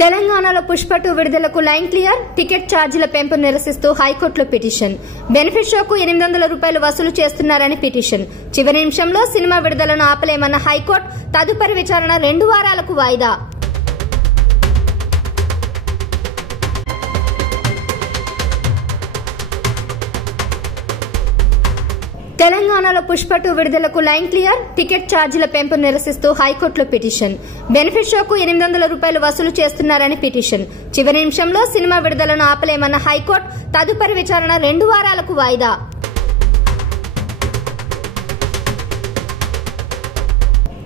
తెలంగాణలో పుష్ప 2 విడుదలకు line clear. Ticket ఛార్జీల పెంపు నిరసిస్తూ హైకోర్టులో పిటిషన్. బెనిఫిట్ షోకు ₹800 వసూలు చేస్తున్నారని పిటిషన్. చివరి నిమిషంలో సినిమా విడుదలను ఆపలేమన్న హైకోర్టు. తదుపరి విచారణ 2 వారాలకు వాయిదా. తెలంగాణలో పుష్ప 2 విడుదలకు లైన్ క్లియర్. టికెట్ ఛార్జీల పెంపు నిరసిస్తూ హైకోర్టులో పిటిషన్. బెనిఫిట్ షోకు ₹800 వసూలు చేస్తున్నారని పిటిషన్. చివరి నిమిషంలో సినిమా విడుదలను ఆపలేమన్న హైకోర్టు. తదుపరి విచారణ 2 వారాలకు వాయిదా.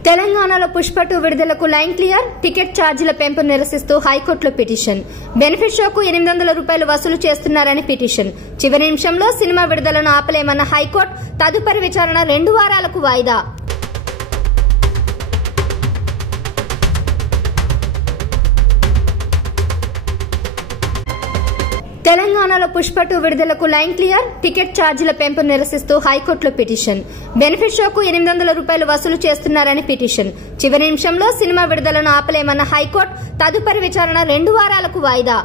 తెలంగాణలో పుష్ప 2 విడుదలకు లైన్ క్లియర్. టికెట్ ఛార్జీల పెంపు నిరసిస్తూ హైకోర్టులో పిటిషన్. బెనిఫిట్ షోకు ₹800 వసూలు చేస్తున్నారని పిటిషన్. చివరి నిమిషంలో సినిమా విడుదలను ఆపలేమన్న హైకోర్టు. తదుపరి విచారణ 2 వారాలకు వాయిదా. తెలంగాణలో పుష్ప 2 విడుదలకు లైన్ క్లియర్. టికెట్ ఛార్జీల పెంపు నిరసిస్తూ హైకోర్టులో పిటిషన్. బెనిఫిట్ షోకు ₹800 వసూలు చేస్తున్నారని పిటిషన్. చివరి నిమిషంలో సినిమా విడుదలను ఆపలేమన్న హైకోర్టు. తదుపరి విచారణ 2 వారాలకు వాయిదా.